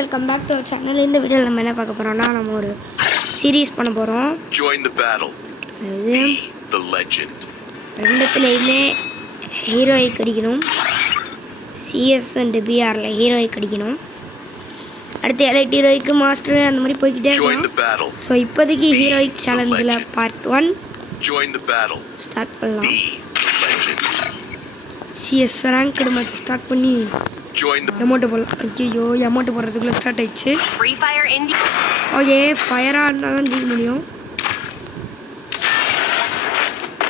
Welcome back to channel. இந்த வீடியோவில் நம்ம என்ன பார்க்க போகிறோம்னா நம்ம ஒரு சீரீஸ் பண்ண போகிறோம். ரெண்டுத்துலேயுமே ஹீரோயிக் அடிக்கணும். சிஎஸ் அண்ட் பிஆரில் ஹீரோயிக் அடிக்கணும். அடுத்து எலைட் ஹீரோயிக்கு மாஸ்டர் அந்த மாதிரி போய்கிட்டே இருக்கணும். ஸோ இப்போதைக்கு ஹீரோயிக் சேலஞ்சில் பார்ட் 1 ஸ்டார்ட் பண்ணலாம். சிஎஸ் ரேங்க்டு மேட்ச் ஸ்டார்ட் பண்ணி எமௌண்ட் போடலாம். ஐயோ எமௌண்ட் போடுறதுக்குள்ளே ஸ்டார்ட் ஆயிடுச்சு. ஓகே ஃபயராக ஆடினா தான் ஜெயிக்க முடியும்.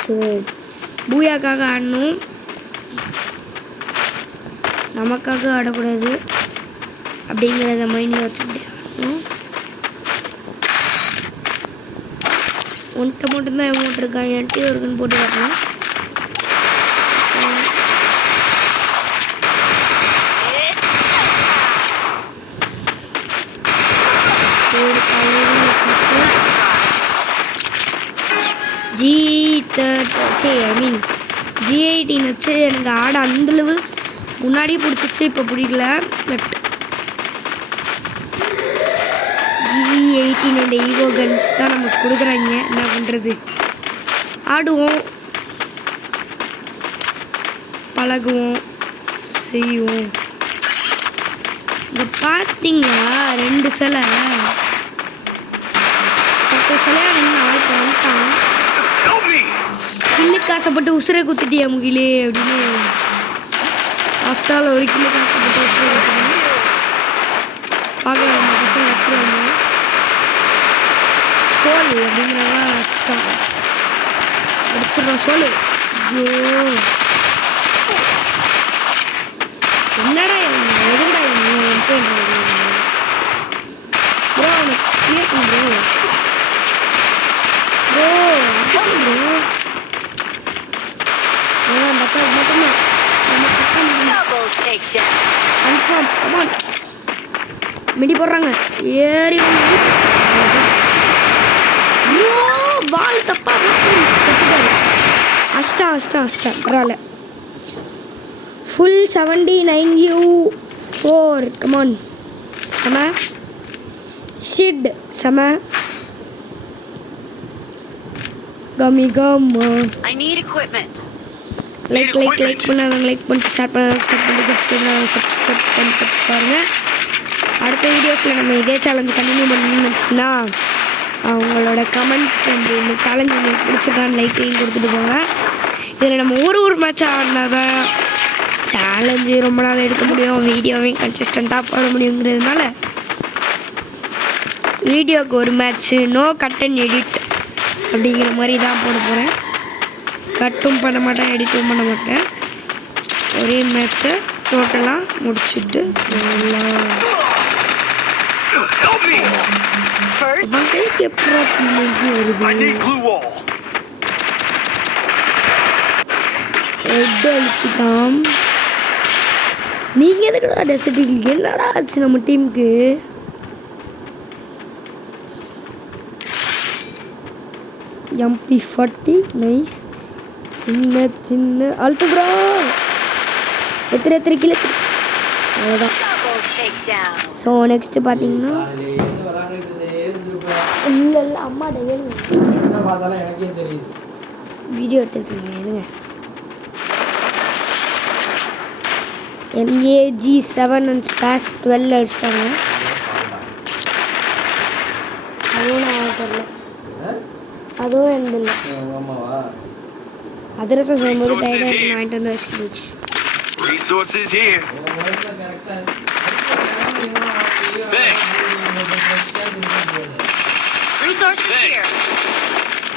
ஸோ பூயாக்காக ஆடணும், நமக்காக ஆடக்கூடாது அப்படிங்கிறத மைண்டில் வச்சுக்கிட்டு ஆடணும். ஒன்றை மட்டும்தான் எமௌண்ட் இருக்கான், என்கிட்ட இருக்குன்னு போட்டு காட்டணும். G18 வச்சு எனக்கு ஆட அந்தளவு முன்னாடியே பிடிச்சிச்சு, இப்போ பிடிக்கல. பட் G18 அண்ட் ஈவோ கன்ஸ் தான் நமக்கு கொடுக்குறாங்க, என்ன பண்ணுறது. ஆடுவோம், பழகுவோம், செய்வோம். இங்கே பார்த்தீங்களா 2 சிலை சிலையாக நின்று இப்போ வந்துட்டான். கில்லுக்கு ஆசைப்பட்டு உசுரை குத்திட்டியா முகிலே அப்படின்னு. ஆஃப்டர் ஒரு கில்லுக்கு ஆசைப்பட்டு உசுரை குத்திட்டேன். பார்க்கலாம் நம்ம பசங்க வச்சுருவாங்க. சோல் அப்படிங்கிறவா வச்சுட்டான், அடிச்சிடுறோம் சோல். ஐயோ என்னடா எதுண்டா ப்ரோ அவனுக்கு கிளியர் பண்ணுறோம் ப்ரோ மிடி போடுறாங்க. ஏறி பால் தப்பா அஷ்டா பரவாயில்ல. Full 79U4 come on. செம ஷிட் செம கம்மி கம்மா. லைக் பண்ணாதவங்க லைக் பண்ணிட்டு ஷேர் பண்ணாதவங்க ஷேர் பண்ணிட்டு சப்ஸ்கிரைப் பண்ணிட்டு பாருங்கள். அடுத்த வீடியோஸில் நம்ம இதே சேலஞ்சு கண்டினியூ பண்ணணும்னு நினச்சிங்கன்னா அவங்களோட கமெண்ட்ஸ் அண்ட் இந்த சேலஞ்சு உங்களுக்கு பிடிச்சிருக்கான்னு லைக்கையும் கொடுத்துட்டு போங்க. இதில் நம்ம ஒரு மேட்ச் ஆடினா தான் சேலஞ்சு ரொம்ப நாள் எடுக்க முடியும், வீடியோவையும் கன்சிஸ்டண்ட்டாக போட முடியுங்கிறதுனால வீடியோவுக்கு ஒரு match no cut and edit அப்படிங்கிற மாதிரி தான் போட போகிறேன். கட்டும் பண்ண மாட்டேன், எடிட்டும் பண்ண மாட்டேன். ஒரே மேட்ச்சை டோட்டலாக முடிச்சுட்டு போகலாம். நீங்க எதுக்குடா டெசர்ட்டில் என்னடா ஆச்சு நம்ம டீமுக்கு? MP40 nice. சின்ன அழுத்து ப்ரோ. எத்தனை கிலோ அவ்வளோதான். ஸோ நெக்ஸ்ட்டு பார்த்தீங்கன்னா இல்லை அம்மாட்ட ஏழுங்க வீடியோ எடுத்துக்கிட்டு இருக்கீங்க எழுங்க. MAG7 அண்ட் ஸ்பாஸ் 12 அடிச்சிட்டாங்க. அதுவும் நான் தெரியல, அதுவும் எனக்கு இல்லை. அதிரசம் செய்யும்போது டைடாக வாங்கிட்டு வந்து வச்சுட்டு போச்சு.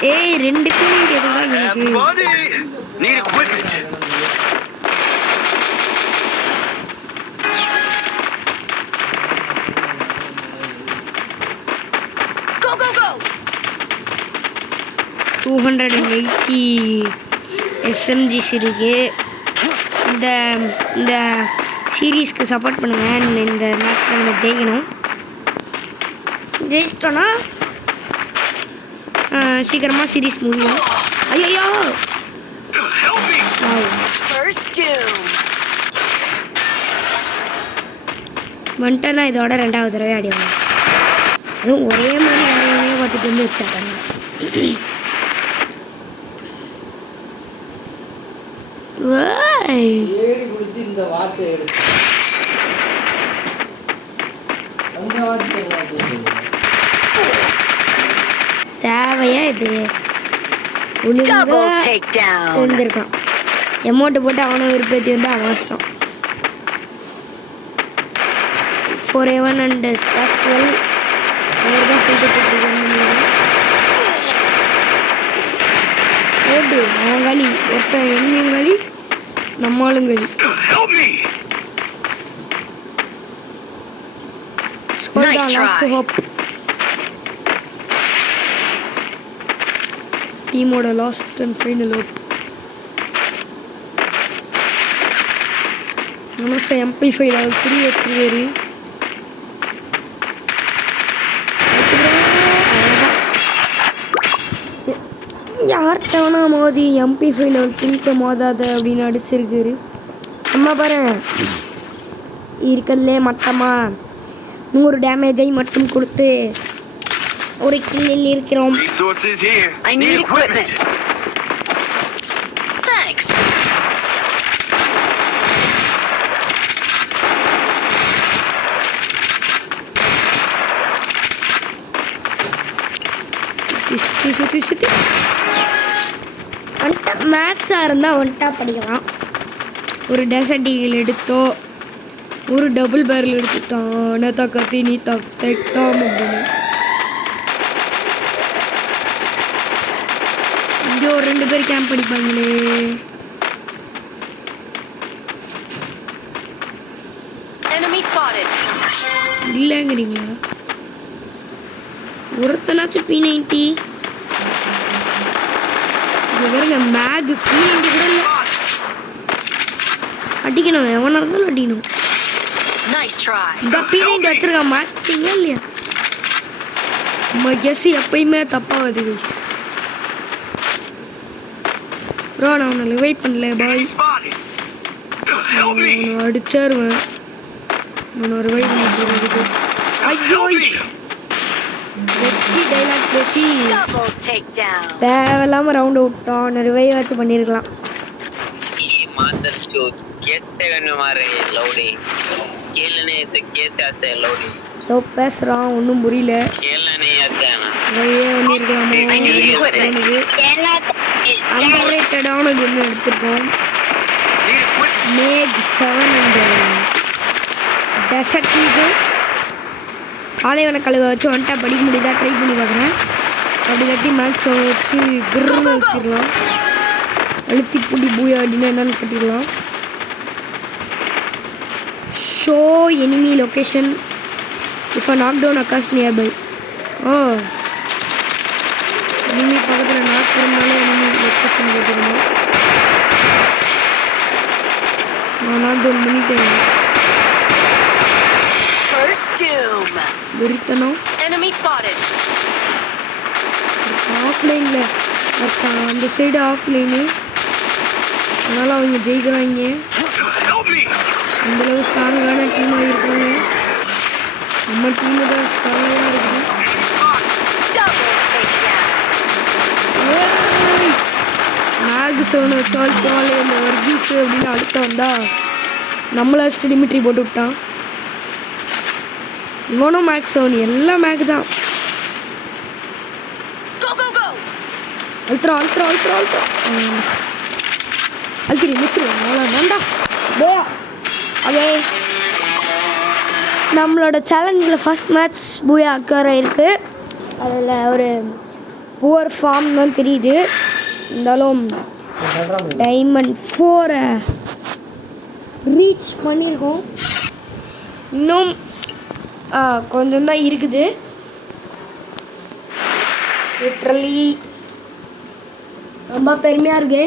ஏய் 2 பேரும் எதுதான் எனக்கு $280 SMGs இருக்கு. இந்த சீரீஸ்க்கு சப்போர்ட் பண்ணுங்கள். இந்த மேட்ச்சில் நம்ம ஜெயிக்கணும். ஜெயிச்சிட்டோன்னா சீக்கிரமாக சீரீஸ் முடியும். ஐயோ வந்துட்டேன்னா இதோட 2வது தடவை ஆடி வாங்க. அதுவும் ஒரே மாதிரி யாரையுமே பார்த்துட்டு வந்து வச்சாங்க. ஏடி குடிச்சு இந்த வாட்சை எடுத்து அந்த வாட்ச் தேவையா இது? இருந்திருக்கான் எமௌண்ட்டு போட்டு அவனை விருப்பத்தி வந்து அவன் கஷ்டம். 4A1 அண்ட் ஸ்பெஷல் ஓட்டு அவன் களி ஒருத்தன் எனிமியும் களி நம்மளும் களி. லாஸ்ட் ஹோப் டீமோட லாஸ்ட் அண்ட் ஃபைனல் ஹோப். மனசை MP5 லெவல் 3 வச்சிருக்காரு. யார்கிட்ட மோதி MP5 லெவல் 3 மோதாத அப்படின்னு அடிச்சிருக்காரு. அம்மா பாரு இருக்கிறதுலே மட்டமா 100 டேமேஜை மட்டும் கொடுத்து ஒரு கில்லில் இருக்கிறோம். சுற்றி மேத்ஸாக இருந்தால் ஒன்ட்டா படிக்கலாம். ஒரு டெசர்ட் ஈகிள் எடுத்தோ ஒரு டபுள் பேரல் எடுத்துட்டான் கத்தி நீ தைத்தாம் அப்படின்னு. இங்கே ஒரு 2 பேர் கேம்ப் அடிப்பாங்களே. இல்லைங்கிறீங்களா? ஒருத்தனாச்சும் P90 பாருங்க. மேக் P90 கூட இல்லை. அடிக்கணும் எவனா இருந்தாலும் அடிக்கணும். இந்த P90 வச்சிருக்கான் மாட்டீங்களா இல்லையா? நம்ம கெஸ் எப்பயுமே தப்பாகுது கைஸ். ப்ரோ நான் உன்னை வெயிட் பண்ணல பாய். அடிச்சாருவேன் ஒரு வெயிட் பண்ணி. ஐயோ டைலாக் பேசி தேவையில்லாம ரவுண்ட் விட்டோம். நிறைய வச்சு பண்ணிருக்கலாம். பேசுறான் ஒன்றும் புரியல. எடுத்துருக்கோம். மேக் 7 டெசர்ட் ஈகிள் ஆலைவன கழுவை வச்சு வந்துட்டா படிக்க முடியுதா ட்ரை பண்ணி பார்க்குறேன். அப்படி இல்லாட்டி மேக்ஸ் வச்சு கிருன்னு வச்சிடலாம். அழுத்தி புடி பூயா அப்படின்னு என்னன்னு கட்டிடலாம். Show enemy location if a knock down across nearby. ஓ எனிமி பக்கத்தில் நாக் பண்ணாலும் எனிமி லொக்கேஷன் போட்டுக்கணும். நான் நாக் டவுன் பண்ணிட்டேன். வெறித்தனம் ஆஃப்லைனில் அந்த சைடு ஆஃப்லைனு. அதனால் அவங்க ஜெயிக்கிறாங்க. அந்தளவு ஸ்ட்ராங்கான டீமாக இருக்காங்க. நம்ம டீமு தான் ஸ்ட்ராங்காக இருக்குது. மேக் 7 வச்சால் சோலை இந்த வர்கீஸ் அப்படின்னு அடுத்த வந்தா நம்மளை வச்சுட்டு டிமிட்ரி போட்டு விட்டான். இவனும் மேக்ஸ் 7 எல்லாம் மேக் தான். அழுத்துறோம் அழுத்திரி முடிச்சிருவோம். அவ்வளோதான்டா போயா. ஓகே நம்மளோட சேலஞ்சில் ஃபஸ்ட் மேட்ச் பூயா அக்கறை இருக்குது. அதில் ஒரு புவர் ஃபார்ம் தான் தெரியுது. இருந்தாலும் டைமண்ட் 4 ரீச் பண்ணியிருக்கோம். இன்னும் கொஞ்சம் தான் இருக்குது. லிட்ரலி ரொம்ப பெருமையாக இருக்கு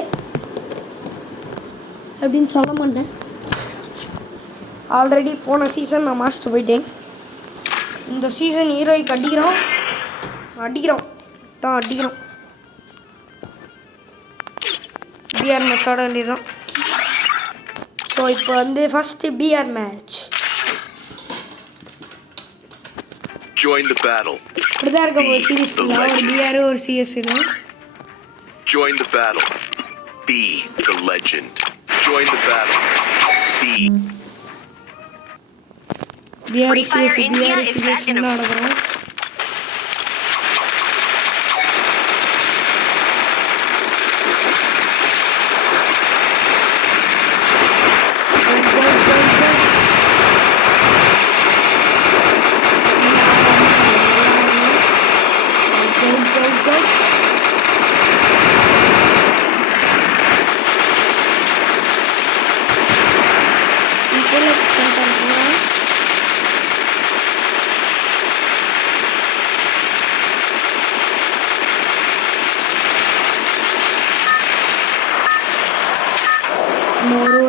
அப்படின்னு சொல்ல மாட்டேன். ஆல்ரெடி போன சீசன் நான் மாஸ்டர் போயிட்டேன். இந்த சீசன் ஹீரோய்க்கு அடிக்கிறோம் பிஆர் மேட்ச் ஆட வேண்டியதுதான். ஸோ இப்போ வந்து first BR match Join the battle. இப்படிதான் இருக்க ஒரு சீரியஸ் ஃபுல்லாக ஒரு பிஆர் ஒரு சிஎஸ்னு. Join the battle. Be the legend. Join the battle. Be. BR CS தான் நடக்கிறோம்.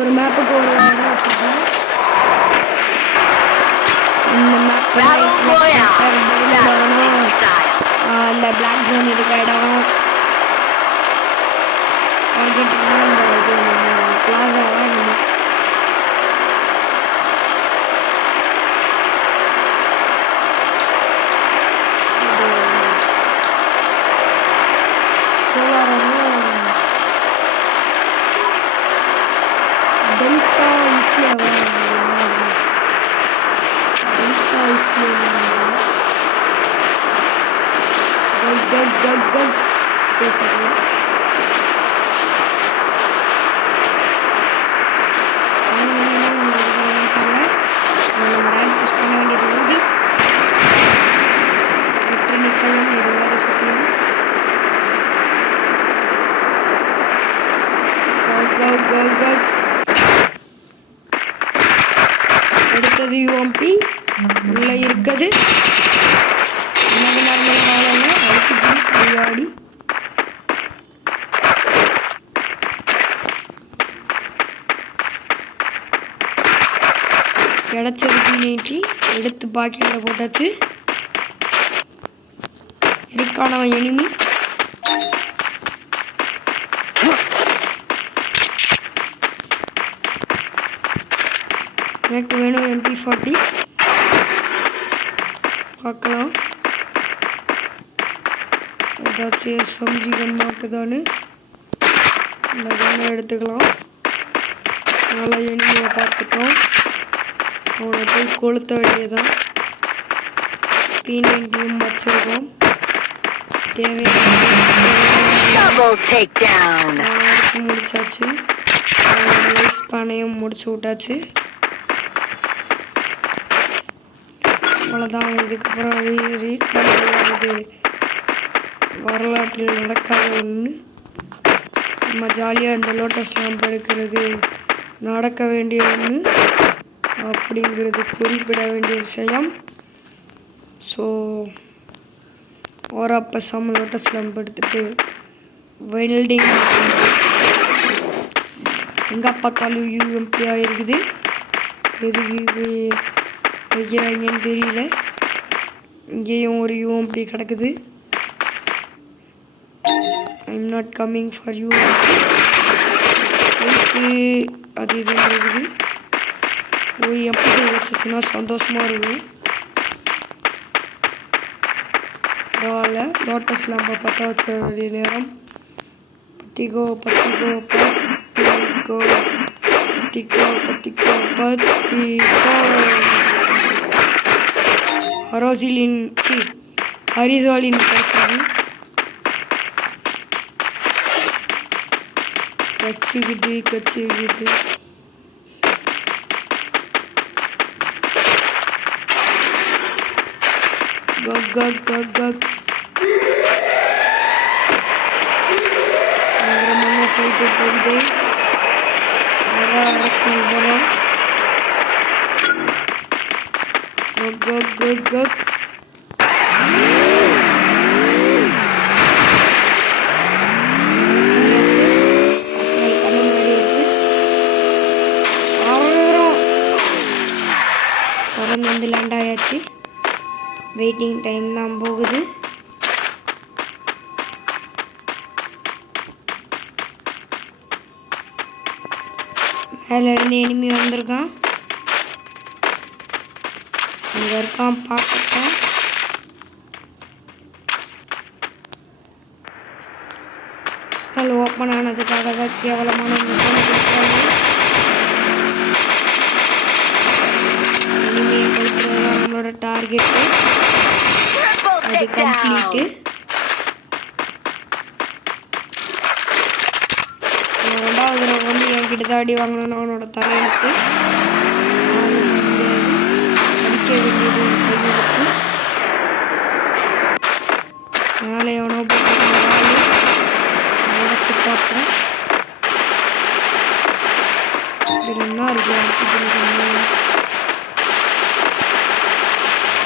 ஒரு மேப்புக்கு ஒரு இடம் வச்சுருக்கோம். இந்த மேப் அந்த பிளாக் ஜோன் இருக்க இடம் டார்கெட்னா அந்த இது பிளாசாவா நம்ம டெல்டா ஈஸ்ட்லியாவா டெல்டா ஈஸ்ட்லியா கக் ஸ்பேஸ் ஆகும். தெரியல நம்ம ரேங்க் புஷ் பண்ண வேண்டியது உறுதி. வெற்றி நிச்சயம், இதுவாத சத்தியம். அடுத்தது யூஎம்பி உள்ள இருக்குது. விளையாடி கிடச்சது நீட்டி எடுத்து பாக்கெட்டில் போட்டாச்சு. இருக்கானவன் எனிமி. எனக்கு வேணும் MP40. பார்க்கலாம் ஏதாச்சும் SMG கன் மாட்டுதான்னு. இந்த கன்னை எடுத்துக்கலாம். நல்லா எனிமையை பார்த்துட்டோம். அவனை போய் கொளுத்த வேண்டியதான். P90 வச்சிருக்கோம். அடிச்சு முடிச்சாச்சு. லைஃப் ஸ்பானையும் முடிச்சு விட்டாச்சு. அவ்வளோதான். இதுக்கப்புறம் ரீச் பண்ணுறது வரலாற்றில் நடக்காத ஒன்று. நம்ம ஜாலியாக இந்த லோட்டஸ் லேம்ப் எடுக்கிறது நடக்க வேண்டிய ஒன்று அப்படிங்கிறது குறிப்பிட வேண்டிய விஷயம். ஸோ ஓரப்போ சம் லோட்டஸ் லேம்ப் எடுத்துகிட்டு வெல்டிங் எங்கே பார்த்தாலும் யூஎம்பியாக இருக்குது. எதுக்கு வைக்கிறாங்கன்னு தெரியல. இங்கேயும் ஒரு யூஎம்பி கிடக்குது. I'm not coming for you. அது இதுன்னு இருக்குது. ஒரு எம்பி வச்சுச்சுன்னா சந்தோஷமாக இருக்கும். பரவாயில்ல. லோட்டஸ் லேம்பை பற்ற வச்ச வேண்டிய நேரம். பத்திக்கோ பத்திக்கோ பத்திக்கோ பத்திக்கோ பத்திக்கோ பத்திக்கோ. ஹரிசாலின் கிடைச்சது. கச்சிக்குது. பயங்கரமான ஃபைட்டு போகுது. அரசியல் போகிறோம். தொடர்ந்து வந்து லேண்ட் ஆயாச்சு. வெயிட்டிங் டைம் தான் போகுது. மேலேருந்து எனிமி வந்திருக்கான். அங்கே இருக்கான் பார்த்துட்டான். ஓப்பன் ஆனதுக்காக தான் கேவலமான இந்த ஃபோனை கொடுக்குறாங்க. இனிமையை கொடுக்குறது தான் நம்மளோட டார்கெட்டு. அது கம்ப்ளீட்டு. ரெண்டாவது தடவை வந்து என்கிட்ட தான் அடி வாங்கணும்னு அவனோட தலையெழுத்து. அடிக்க வேண்டியது கையெழுத்து. மேலே எவனோ போட்டு உடச்சு பார்ப்பேன். இதில் என்ன இருக்கு?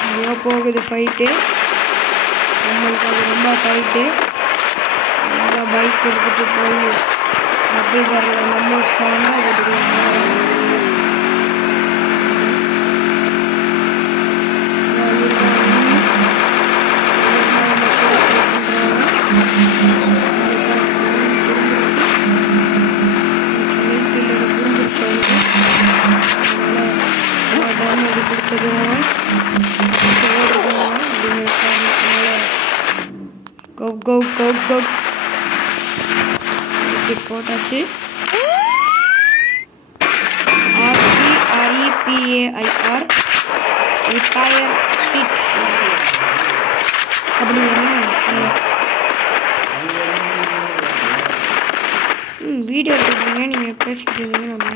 ஐயோ போகுது ஃபைட்டு. நம்மளுக்கு அது ரொம்ப டைட்டு. நல்லா பைக் எடுத்துகிட்டு போய் டபுள் பேரில் நம்ம சொன்னால் போட்டாச்சு. REPAIR ரிப்பயர் ஹிட் அப்படி வீடியோ எடுத்துருக்கீங்க, நீங்கள் பேசிக்கிட்டு இருந்தீங்க. நம்ம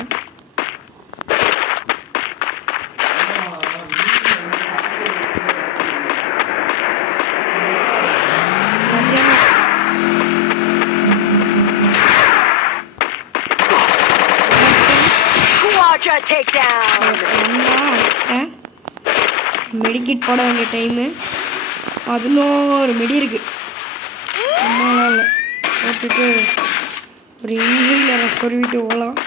மெடிக்கிட் போட வேண்டிய டைமு 11 மெடி இருக்கு. அம்மாவால் போட்டுட்டு ஒரு இன்ஹீலரை சொருவிட்டு போகலாம்.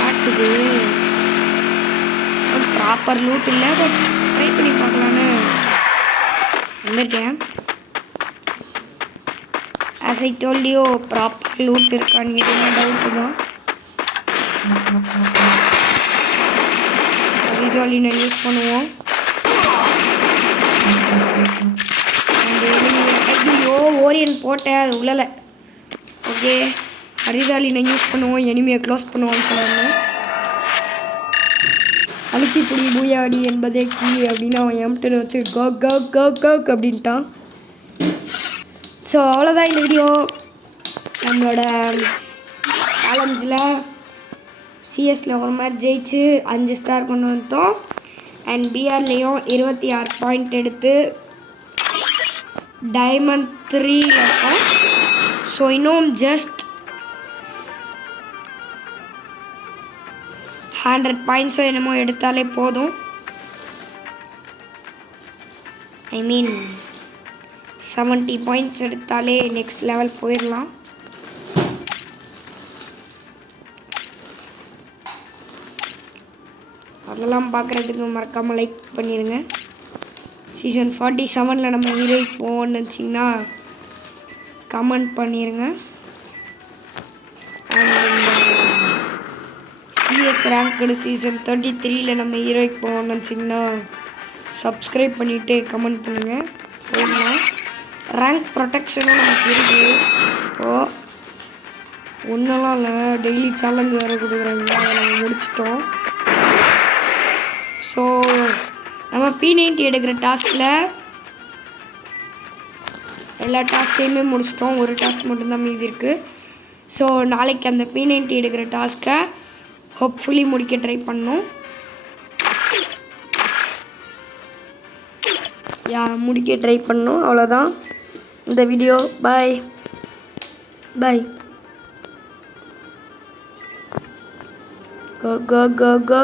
காட்டுது. ப்ராப்பர் லூட் இல்லை, பட் ட்ரை பண்ணி பார்க்கலான்னு வந்துட்டேன். as I told you, proper loot இருக்கான்னு எதுவுமே டவுட்டு தான். ரிசாலினை யூஸ் பண்ணுவோம். ஐயோ ஓரியன் போட்டேன், அது உள்ளலை. ஓகே, அரிசாலினை யூஸ் பண்ணுவோம், எனிமையை க்ளோஸ் பண்ணுவோம்னு சொன்னாங்க. அழுத்திப்புடி பூயாடி என்பதே கீ அப்படின்னு அவன் எம்ட்டு வச்சு கோக் அப்படின்ட்டான். ஸோ அவ்வளோதான் இந்த வீடியோ. நம்மளோட சேலஞ்சில் சிஎஸில் ஒரு மேட்ச் ஜெயிச்சு 5 ஸ்டார் கொண்டு வந்துட்டோம். அண்ட் பிஆர்லேயும் 26 பாயிண்ட் எடுத்து டைமண்ட் 3ல் இருக்கோம். ஸோ இன்னும் ஜஸ்ட் 100 பாயிண்ட்ஸோ என்னமோ எடுத்தாலே போதும். ஐ மீன் 70 பாயிண்ட்ஸ் எடுத்தாலே நெக்ஸ்ட் லெவல் போயிடலாம். அதெல்லாம் பார்க்குறதுக்கு மறக்காமல் லைக் பண்ணிடுங்க. சீசன் 47ல் நம்ம ஹீரோய்க்கு போவோம்னு நினச்சிங்கன்னா கமெண்ட் பண்ணிடுங்க. சிஎஸ் ரேங்க்டு சீசன் 33ல் நம்ம ஹீரோய்க்கு போவோம்னு நினச்சிங்கன்னா சப்ஸ்கிரைப் பண்ணிவிட்டு கமெண்ட் பண்ணுங்கள். போயிடலாம். ரேங்க் ப்ரொடெக்ஷனும் நமக்கு இருக்குது. இப்போது ஒன்றெல்லாம் இல்லை, டெய்லி சேலஞ்சு வேறு கொடுக்குறாங்க. அதை நம்ம முடிச்சிட்டோம். ஸோ நம்ம P90 எடுக்கிற டாஸ்கில் எல்லா டாஸ்கையுமே முடிச்சிட்டோம். ஒரு டாஸ்க் மட்டும்தான் மீதி இருக்குது. ஸோ நாளைக்கு அந்த P90 எடுக்கிற டாஸ்க்கை ஹோப்ஃபுல்லி முடிக்க ட்ரை பண்ணோம். முடிக்க ட்ரை பண்ணோம். அவ்வளோதான் இந்த வீடியோ. பாய் பாய். go